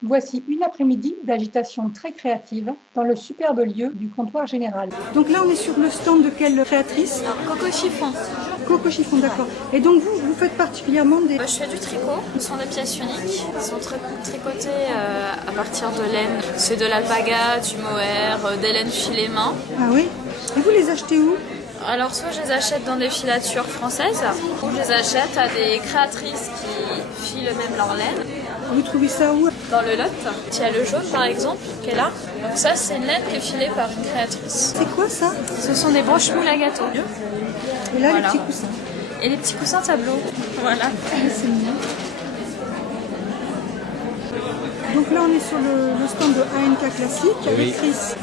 Voici une après-midi d'agitation très créative dans le superbe lieu du comptoir général. Donc là, on est sur le stand de quelle créatrice? Coco Chiffon. Coco Chiffon, d'accord. Et donc vous faites particulièrement des... Je fais du tricot, ce sont des pièces uniques. Ils sont tricotées à partir de laine. C'est de l'alpaga, du mohair, des laines filées main. Ah oui? Et vous les achetez où? Alors soit je les achète dans des filatures françaises, ou je les achète à des créatrices qui filent eux-mêmes leur laine. Vous trouvez ça où? Dans le Lot, il y a le jaune par exemple, qui est là. Donc ça c'est une laine qui est filée par une créatrice. C'est quoi ça? Ce sont des broches moules à gâteau. Et là, Voilà. les petits coussins. Et les petits coussins tableaux. Voilà. C'est mignon. Donc là, on est sur le stand de ANK Classique avec Chris.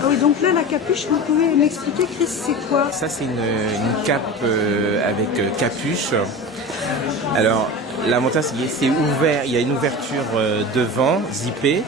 Ah oui, donc là, la capuche, vous pouvez m'expliquer, Chris, c'est quoi? Ça, c'est une cape avec capuche. Alors, l'avantage, c'est ouvert, il y a une ouverture devant, zippée.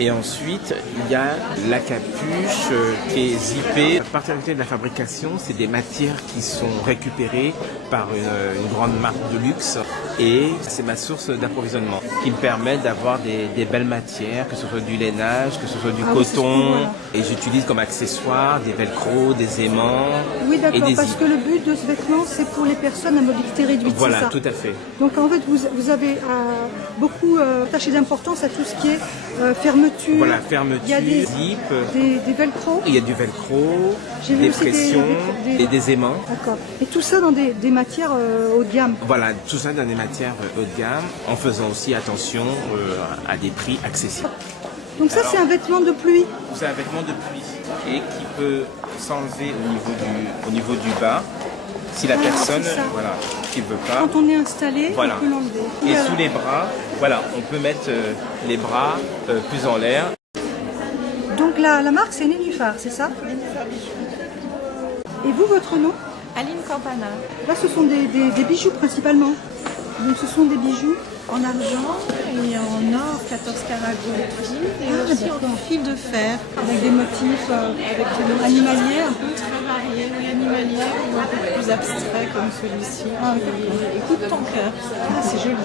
Et ensuite, il y a la capuche qui est zippée. La particularité de la fabrication, c'est des matières qui sont récupérées par une grande marque de luxe. Et c'est ma source d'approvisionnement qui me permet d'avoir des belles matières, que ce soit du lainage, que ce soit du coton. Et j'utilise comme accessoires des velcro, des aimants. Oui, d'accord, et parce que le but de ce vêtement, c'est pour les personnes à mobilité réduite. Voilà, ça. tout à fait. Donc en fait, vous avez beaucoup attaché d'importance à tout ce qui est fermeture. Voilà, fermeture, il y a des zip, des velcro. il y a du velcro, J'ai vu des aussi pressions et des aimants. D'accord. Et tout ça dans des matières haut de gamme. Voilà, tout ça dans des matières haut de gamme, en faisant aussi attention à des prix accessibles. Donc ça, c'est un vêtement de pluie. C'est un vêtement de pluie et qui peut s'enlever au niveau du bas. Si la personne qui ne veut pas, Quand on est installé, voilà. on peut l'enlever. Et sous les bras, voilà, on peut mettre les bras plus en l'air. Donc la marque, c'est Nénuphar, c'est ça? Et vous, votre nom? Aline Campana. Là, ce sont des bijoux principalement. Donc ce sont des bijoux en argent et en or 14 carats gold et aussi en fil de fer avec des motifs animaliers un peu très variés, oui, animaliers ou un peu plus abstraits comme celui-ci. Écoute ton cœur. Ah, c'est joli.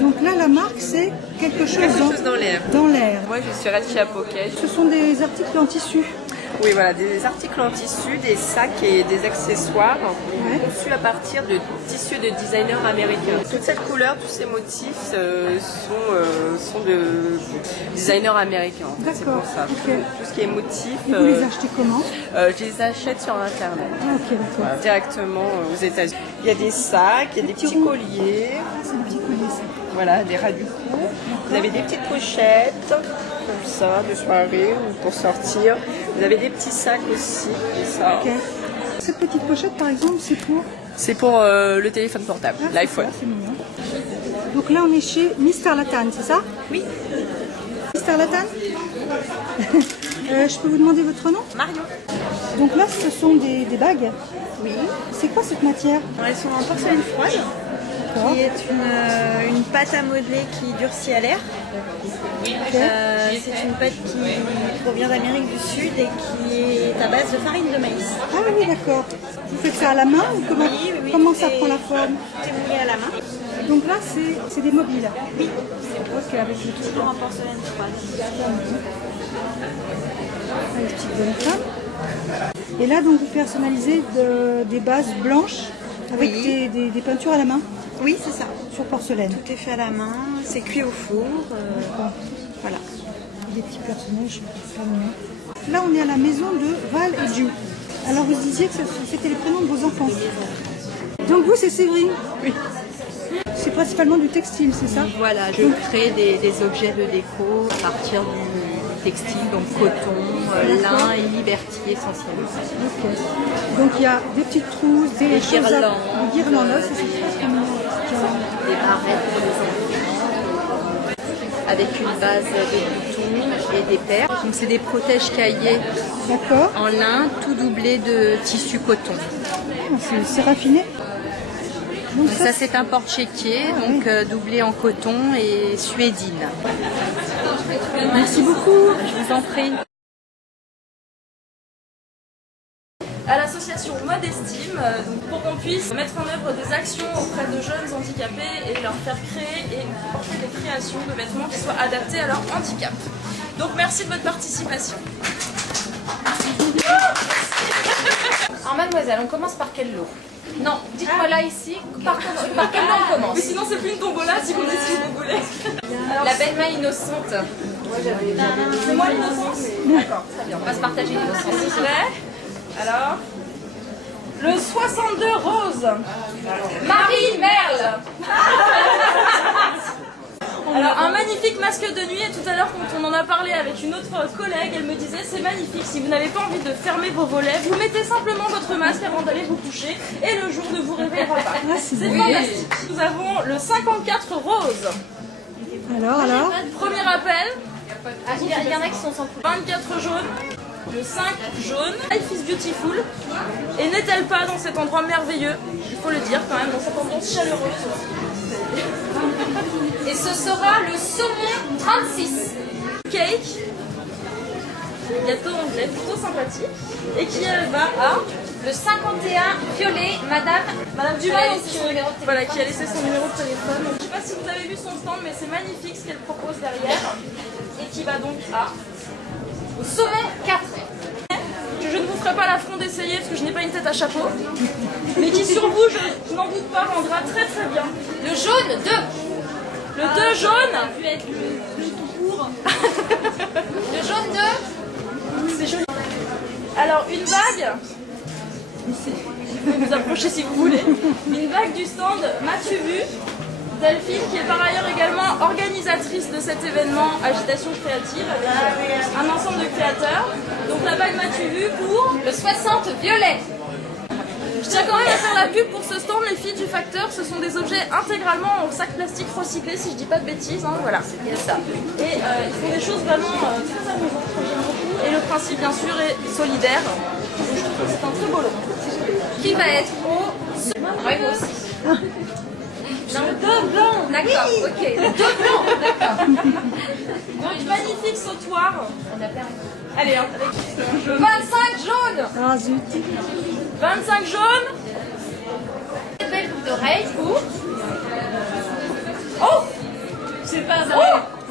Donc là, la marque, c'est quelque chose dans l'air. Dans l'air. Moi, je suis Ratia Pocket. Ce sont des articles en tissu. Oui, voilà, des articles en tissu, des sacs et des accessoires conçus à partir de tissus de designers américains. Toute cette couleur, tous ces motifs sont de designers américains. C'est pour ça. Okay. Tout ce qui est motif. Et vous les achetez comment? Je les achète sur Internet. Ah, ok, d'accord. Voilà, directement aux États-Unis. Il y a des sacs, il y a des petits colliers. Ah, c'est des petits colliers, ça. Voilà, des ras du cou. Vous avez des petites pochettes, comme ça, de soirée ou pour sortir. Vous avez des petits sacs aussi. Ça. Okay. Cette petite pochette, par exemple, c'est pour? C'est pour le téléphone portable, l'iPhone. C'est mignon. Donc là, on est chez Mister Latane, c'est ça? Oui. Mister Latane. Je peux vous demander votre nom? Marion. Donc là, ce sont des bagues. Oui. C'est quoi cette matière? Elles sont en porcelaine froide, qui est une pâte à modeler qui durcit à l'air. C'est une pâte qui provient d'Amérique du Sud et qui est à base de farine de maïs. Ah oui, d'accord. Vous faites ça à la main ou comment, Oui. comment ça prend la forme? C'est moulé à la main. Donc là, c'est des mobiles. Oui. Ok, avec les petits Toujours en porcelaine froide. les petites bonnes femmes. Et là, donc, vous personnalisez des bases blanches avec des peintures à la main Oui, c'est ça. sur porcelaine. Tout est fait à la main, c'est cuit au four. Voilà. Des petits personnages très mignons. Là, on est à la maison de Val et Ju. Alors, vous disiez que c'était les prénoms de vos enfants. Donc, vous, c'est Séverine? Oui. C'est principalement du textile, c'est ça? Voilà, je crée des objets de déco à partir du textile, donc coton, lin et liberty essentiellement. Ok. Donc, il y a des petites trousses, des guirlandes. Des guirlandes, là, c'est très mignon. Des barrettes pour les enfants, avec une base de boutons et des perles. Donc c'est des protèges cahiers D'accord. en lin, tout doublé de tissu coton. C'est raffiné. Donc, Donc ça c'est un porte-chéquier, donc doublé en coton et suédine. merci beaucoup. Je vous en prie. à l'association Mode Estime donc pour qu'on puisse mettre en œuvre des actions auprès de jeunes handicapés et leur faire créer et porter des créations de vêtements qui soient adaptés à leur handicap. Donc merci de votre participation. Alors mademoiselle, on commence par quel lot? Non, dites-moi là ici, par quel lot on commence? Mais sinon c'est plus une tombola si vous dites ce que vous voulez. Alors, la belle main innocente. c'est moi l'innocence? D'accord, très bien. On va se partager l'innocence. C'est vrai. Alors, le 62 rose. Marie Merle. Alors un magnifique masque de nuit, et tout à l'heure quand on en a parlé avec une autre collègue, elle me disait c'est magnifique, si vous n'avez pas envie de fermer vos volets, vous mettez simplement votre masque avant d'aller vous coucher et le jour ne vous réveillera pas. C'est fantastique. Nous avons le 54 rose. Alors Premier appel, Ah, il y en a qui sont sans pouce. 24 jaune, le 5 jaune. Life is beautiful. Et n'est-elle pas dans cet endroit merveilleux, il faut le dire quand même, dans cette ambiance chaleureuse. Et ce sera le saumon 36. Cake, gâteau anglais plutôt sympathique, et qui elle va à Le 51 violet, Madame Dumas, elle a laissé son numéro de voilà, téléphone. qui a laissé son numéro de téléphone. Je ne sais pas si vous avez vu son stand, mais c'est magnifique ce qu'elle propose derrière, et qui va donc à Au saumon 4. je ne vous ferai pas l'affront d'essayer parce que je n'ai pas une tête à chapeau, mais qui sur vous, je n'en doute pas, rendra très très bien. Le jaune 2. Le 2 jaune, Le jaune 2. c'est joli. Alors une bague, vous pouvez vous approcher si vous voulez, une bague du stand M'as-tu vu, Delphine qui est par ailleurs également organisatrice de cet événement Agitation Créative avec un ensemble de créateurs. Donc la bague M'as-tu vu pour... Le 60 violet. Je tiens quand même à faire la pub pour ce stand, les filles du facteur, ce sont des objets intégralement en sac plastique recyclé, si je dis pas de bêtises, hein, voilà. C'est bien ça. Et ils font des choses vraiment très amusantes, que j'aime beaucoup. Et le principe, bien sûr, est solidaire. Donc, je trouve que c'est un très beau lot. Qui va être au... Oui, moi aussi. Le 2 blanc, D'accord, ok. Le 2 blanc, d'accord. donc magnifique sautoir. On a perdu. Allez, hein, avec le jeu. 25 jaune. Ah zut. 25 jaune. Une belle boucle d'oreille pour... Oh, c'est pas vrai.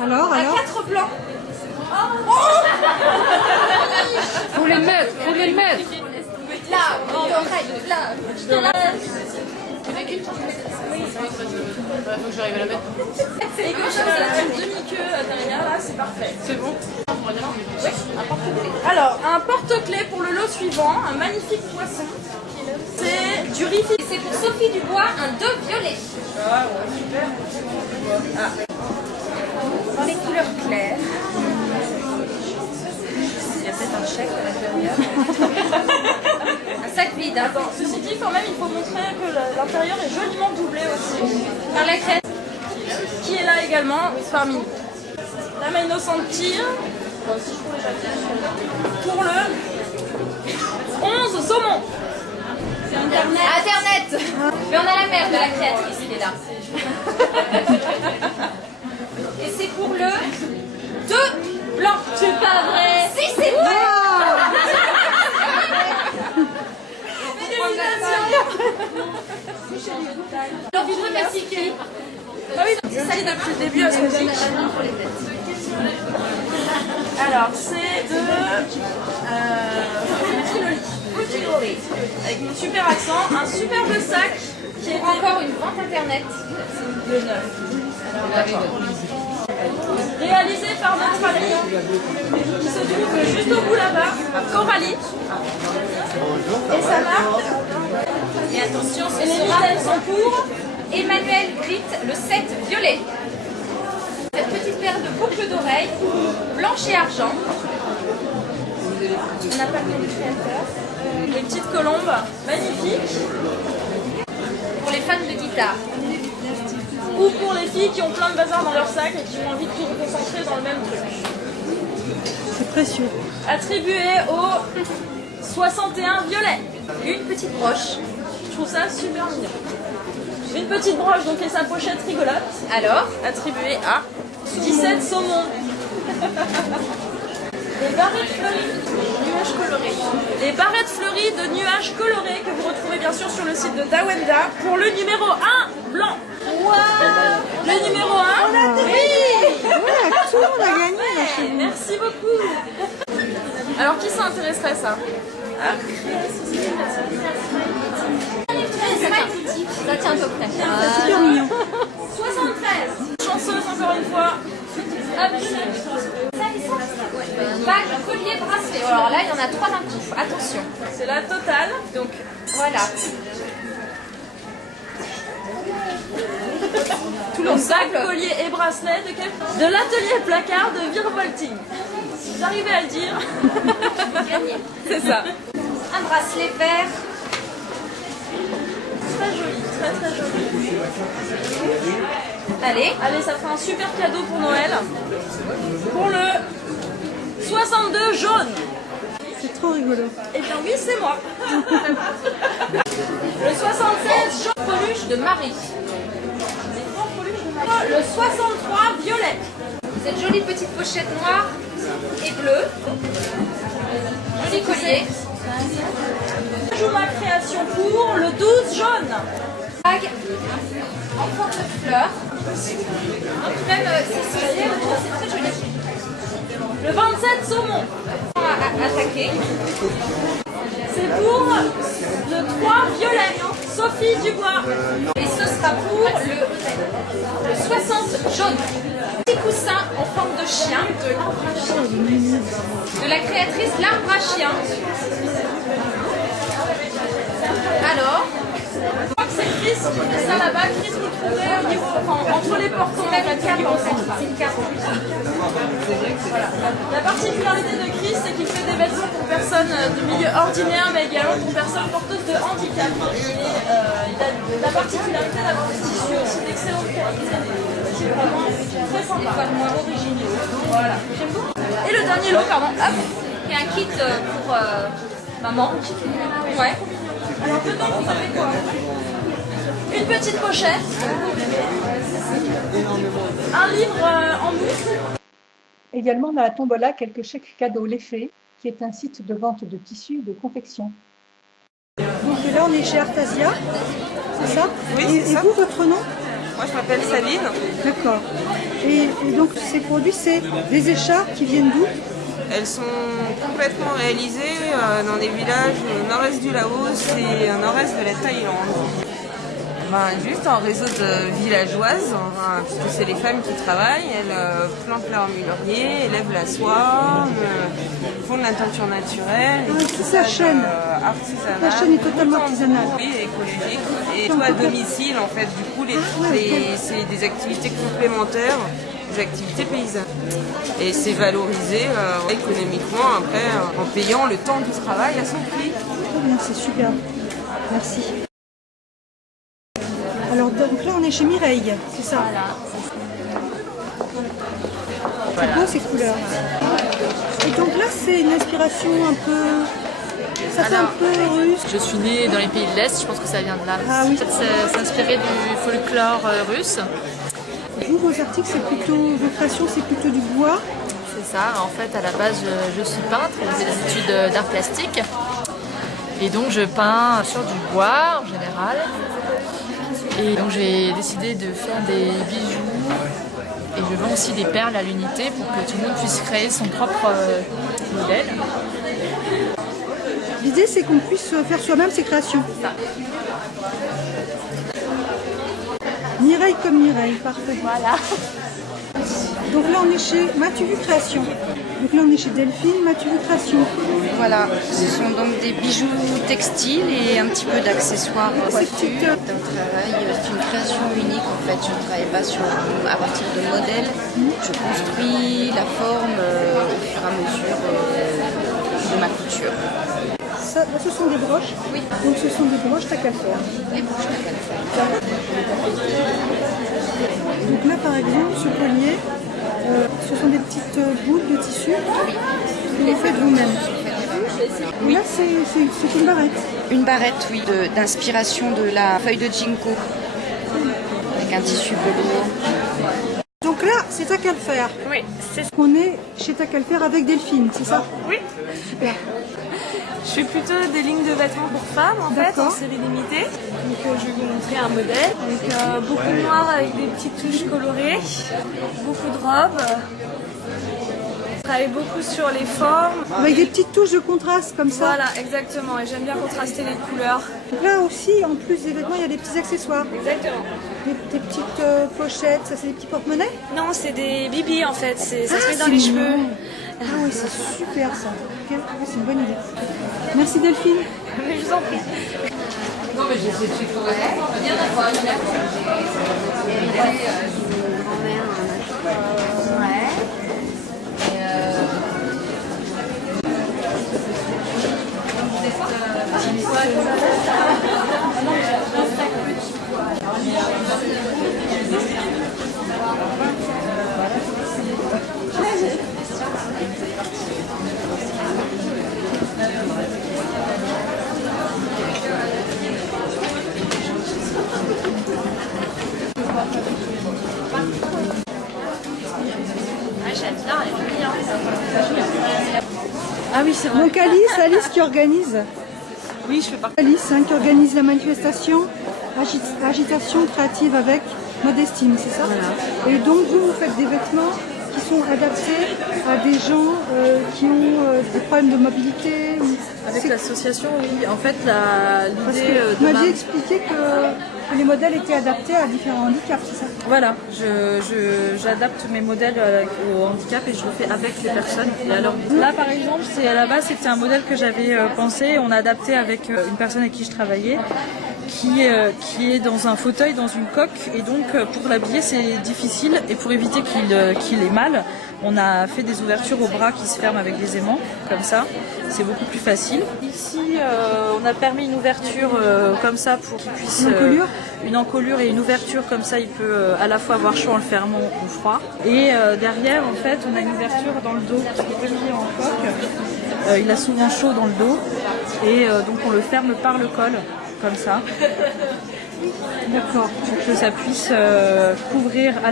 Alors À 4 blancs. Faut les mettre, faut les mettre. Là, boucle d'oreille, là. Faut que j'arrive à la mettre. Et comme ça, vous avez une demi-queue derrière, là, c'est parfait. C'est bon. Oui, un porte-clés. Alors, un porte-clés pour le lot suivant, un magnifique poisson. C'est du riz. Et c'est pour Sophie Dubois, un 2 violet. Ah ouais, super. Dans les couleurs claires. Il y a peut-être un chèque à l'intérieur. Un sac vide, hein. Bon, ceci dit, quand même, il faut montrer que l'intérieur est joliment doublé aussi. Par la crête. Qui est là également parmi nous. La main innocente tire. Pour le 11 saumon. Internet. Mais on a la mère de la créatrice qui est là. Et c'est pour le 2 blanc. C'est pas vrai. Si, c'est vrai. Alors, vous remerciez. Ah oui, c'est ça depuis le début à ce musique. Alors, c'est de Frutiloli. Avec mon super accent, un superbe sac qui est Encore une vente internet. de neuf. Réalisé par notre ami qui se trouve juste au bout là-bas, Coralie. Et sa marque. Et attention, Et les ce sera vitelles sont pour. Emmanuel Grit, le 7 violet. Cette petite paire de boucles d'oreilles, blanche et argent. On n'a pas le nom du créateur. Des petites colombes magnifiques. Pour les fans de guitare. Ou pour les filles qui ont plein de bazar dans leur sac et qui ont envie de se concentrer dans le même truc. C'est précieux. Attribué au 61 violet. Une petite broche. Je trouve ça super mignon. Une petite broche donc et sa pochette rigolote. Alors, Attribuée à 17 saumons. Les barrettes fleuries de nuages colorés. Les barrettes fleuries de nuages colorés que vous retrouvez bien sûr sur le site de Dawenda pour le numéro 1 blanc. Wow. Le numéro 1. On a oui. Ouais, tout le monde a gagné là chez nous. Merci beaucoup. Alors qui s'intéresserait ça? Ça tient à peu près. C'est super mignon. 73. Chanceuse encore une fois. Bague, collier, bracelet. Alors là, il y en a 3 d'un coup. Attention. C'est la totale. Donc, voilà. Tout le bague, collier et bracelet de l'atelier placard de Virevolting. Si j'arrivais à le dire. Gagné. C'est ça. Un bracelet vert. Très joli, très joli. Allez, ça fera un super cadeau pour Noël. Pour le 62 jaune. C'est trop rigolo. Eh bien oui, c'est moi. Le 76 jaune peluche de Marie. Le 63 violet. cette jolie petite pochette noire et bleue. Joli collier. Je joue ma création pour le 12 jaune. Bague en forme de fleur. Même c'est très joli. Le 27 saumon. À attaquer. C'est pour le 3 violet. Sophie Dubois. Et ce sera pour le 60 jaune. Petit coussin en forme de chien de la créatrice L'Arbre à Chien. Alors, je crois que c'est Chris qui fait ça là-bas. Chris, vous trouvez au niveau, entre les portons. c'est même une cape en fait. C'est une cape. Voilà. La particularité de Chris, c'est qu'il fait des vêtements pour personnes du milieu ordinaire, mais également pour personnes porteuses de handicap. Et il a la particularité d'avoir des tissus aussi d'excellente qualité. C'est vraiment très sympa. Des moins originaux. Voilà. J'aime beaucoup. Et le dernier lot, pardon. Hop. Il y a un kit pour maman. Ouais. Alors dedans, vous avez quoi? Une petite pochette. Un livre en mousse. Également dans la tombola, quelques chèques cadeaux L'Effet, qui est un site de vente de tissus et de confection. Donc là, on est chez Artasia, c'est ça? Oui, Et c'est ça. vous, votre nom? Moi, je m'appelle Sabine. D'accord. Et donc, ces produits, c'est des écharpes qui viennent d'où? Elles sont complètement réalisées dans des villages au nord-est du Laos et au nord-est de la Thaïlande. Juste en réseau de villageoises, puisque c'est les femmes qui travaillent, elles plantent leur mulerier, élèvent la soie, font de la teinture naturelle. C'est la chaîne. Artisanale. La chaîne est totalement artisanale. Oui, écologique. Et tout à domicile, en fait. Du coup, c'est des activités complémentaires, des activités paysannes. Et c'est valorisé économiquement, après, en payant le temps du travail à son prix. Très bien, c'est super. Merci. Alors, donc là, on est chez Mireille, c'est ça? C'est beau ces couleurs. Et donc là, c'est une inspiration un peu... Ça fait un peu russe. Je suis née dans les pays de l'Est, je pense que ça vient de là. Ah oui. C'est inspiré du folklore russe. Vous, vos articles, c'est plutôt... Vos créations, c'est plutôt du bois. C'est ça, en fait à la base je suis peintre, j'ai fait des études d'art plastique. Et donc je peins sur du bois en général. Et donc j'ai décidé de faire des bijoux et je vends aussi des perles à l'unité pour que tout le monde puisse créer son propre modèle. L'idée, c'est qu'on puisse faire soi-même ses créations. Ça. Mireille comme Mireille, parfait. Voilà. Donc là, on est chez M'as-tu vu création. Donc là, on est chez Delphine, M'as-tu vu création. Voilà, ce sont donc des bijoux textiles et un petit peu d'accessoires coiffure. Un travail, c'est une création unique en fait. Je ne travaille pas à partir de modèles. Je construis la forme au fur et à mesure de ma couture. Ça, là, ce sont des broches. Oui. Donc ce sont des broches tac à faire. Les broches tac à faire. Donc là, par exemple, ce collier, ce sont des petites boules de tissu que vous faites vous-même. Oui. Là, c'est une barrette. Une barrette, oui, d'inspiration de la feuille de ginkgo avec un tissu velours. Donc là, c'est ta Calfer. Oui, c'est ça. On est chez ta Calfer avec Delphine, c'est ça? Oui. Super. Je fais plutôt des lignes de vêtements pour femmes en fait, en série limitée. Donc je vais vous montrer un modèle. Donc beaucoup de noir avec des petites touches colorées, beaucoup de robes. Je travaille beaucoup sur les formes. Avec des petites touches de contraste comme ça. Voilà, exactement. Et j'aime bien contraster les couleurs. Donc là aussi, en plus des vêtements, il y a des petits accessoires. Exactement. Des petites pochettes, ça c'est des petits porte-monnaies? Non, c'est des bibis en fait. Ça se met dans c'est les cheveux. mignon. Ah oui, c'est super ça. Ok, c'est une bonne idée. Merci Delphine. Mais je vous en prie. Non, mais je sais plus quoi. Bien d'accord. Ah oui, c'est vrai. Donc Alice qui organise. Oui, je fais partie. Alice qui organise la manifestation Agitation créative avec Modestime, c'est ça? Voilà. Et donc vous faites des vêtements qui sont adaptés à des gens qui ont des problèmes de mobilité Avec l'association, oui. En fait, l'idée Vous m'aviez expliqué que les modèles étaient adaptés à différents handicaps, c'est ça? Voilà, j'adapte mes modèles au handicap et je le fais avec les personnes. Et alors là, par exemple, à la base, c'était un modèle que j'avais pensé. On a adapté avec une personne avec qui je travaillais, qui est dans un fauteuil, dans une coque. Et donc, pour l'habiller, c'est difficile. Et pour éviter qu'il ait mal, on a fait des ouvertures au bras qui se ferment avec des aimants, comme ça. C'est beaucoup plus facile. Ici, on a permis une ouverture comme ça pour qu'il puisse... Une encolure et une ouverture comme ça, il peut à la fois avoir chaud en le fermant ou froid. Et derrière, en fait, on a une ouverture dans le dos parce que comme il est en coque, il a souvent chaud dans le dos. Et donc on le ferme par le col, comme ça. D'accord. Pour que ça puisse couvrir et à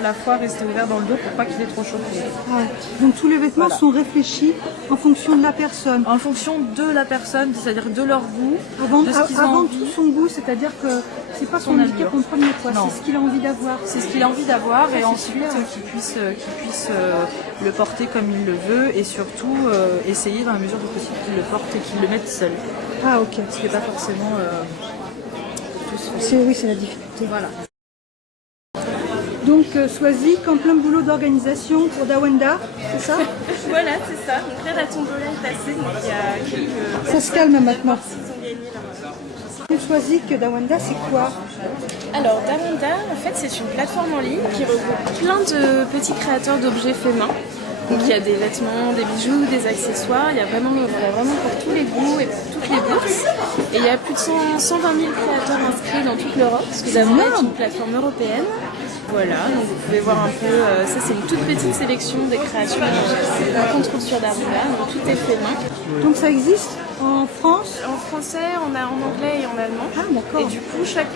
la fois rester ouvert dans le dos pour pas qu'il ait trop chaud. Ouais. Donc tous les vêtements sont réfléchis en fonction de la personne. En fonction de la personne, c'est-à-dire de leur goût, de ce qu'ils ont avant envie. tout son goût, c'est-à-dire que c'est pas son handicap en premier, c'est ce qu'il a envie d'avoir. C'est ce qu'il a envie d'avoir et ensuite qu'il puisse le porter comme il le veut et surtout essayer dans la mesure du possible qu'il le porte et qu'il le mette seul. Ah ok. Ce qui n'est pas forcément... Oui, c'est la difficulté. Voilà. Donc Swazi, qu'en plein boulot d'organisation pour Dawanda, c'est ça? Voilà, c'est ça. Donc là, la tombola est passée, donc il y a quelques... Ça se calme maintenant. Ils ont gagné là. Swazi, que Dawanda, c'est quoi? Alors Dawanda, en fait, c'est une plateforme en ligne qui regroupe plein de petits créateurs d'objets faits main. Donc il y a des vêtements, des bijoux, des accessoires, il y a vraiment pour tous les goûts et pour toutes les bourses. Et il y a plus de 120 000 créateurs inscrits dans toute l'Europe, parce que Dawanda est une plateforme européenne. Voilà, donc vous pouvez voir un peu, ça c'est une toute petite sélection des créations qu'on trouve sur Dawanda, donc tout est fait main. Donc ça existe en France? En français, on a en anglais et en allemand. Ah d'accord. Et du coup, chaque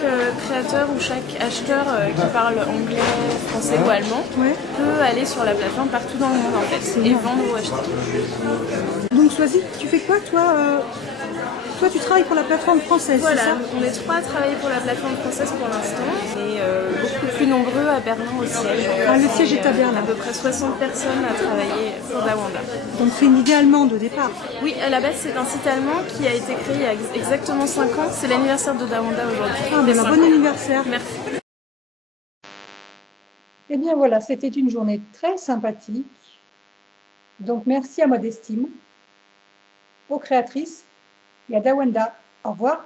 créateur ou chaque acheteur qui parle anglais, français ou allemand peut aller sur la plateforme partout dans le monde en fait et vendre ou acheter. Donc Swazi, tu fais quoi toi Toi tu travailles pour la plateforme française, voilà, c'est ça? on est 3 à travailler pour la plateforme française pour l'instant et beaucoup plus nombreux à Berlin au siège. Ah, le siège est à Berlin. À peu près 60 personnes à travailler pour Dawanda. Donc c'est une idée allemande au départ? Oui, à la base c'est un site allemand qui a été créé il y a exactement 5 ans. C'est l'anniversaire de Dawanda aujourd'hui. Ah ben un bon anniversaire. Merci. Eh bien voilà, c'était une journée très sympathique. Donc merci à Modestime, aux créatrices et à Dawanda. Au revoir.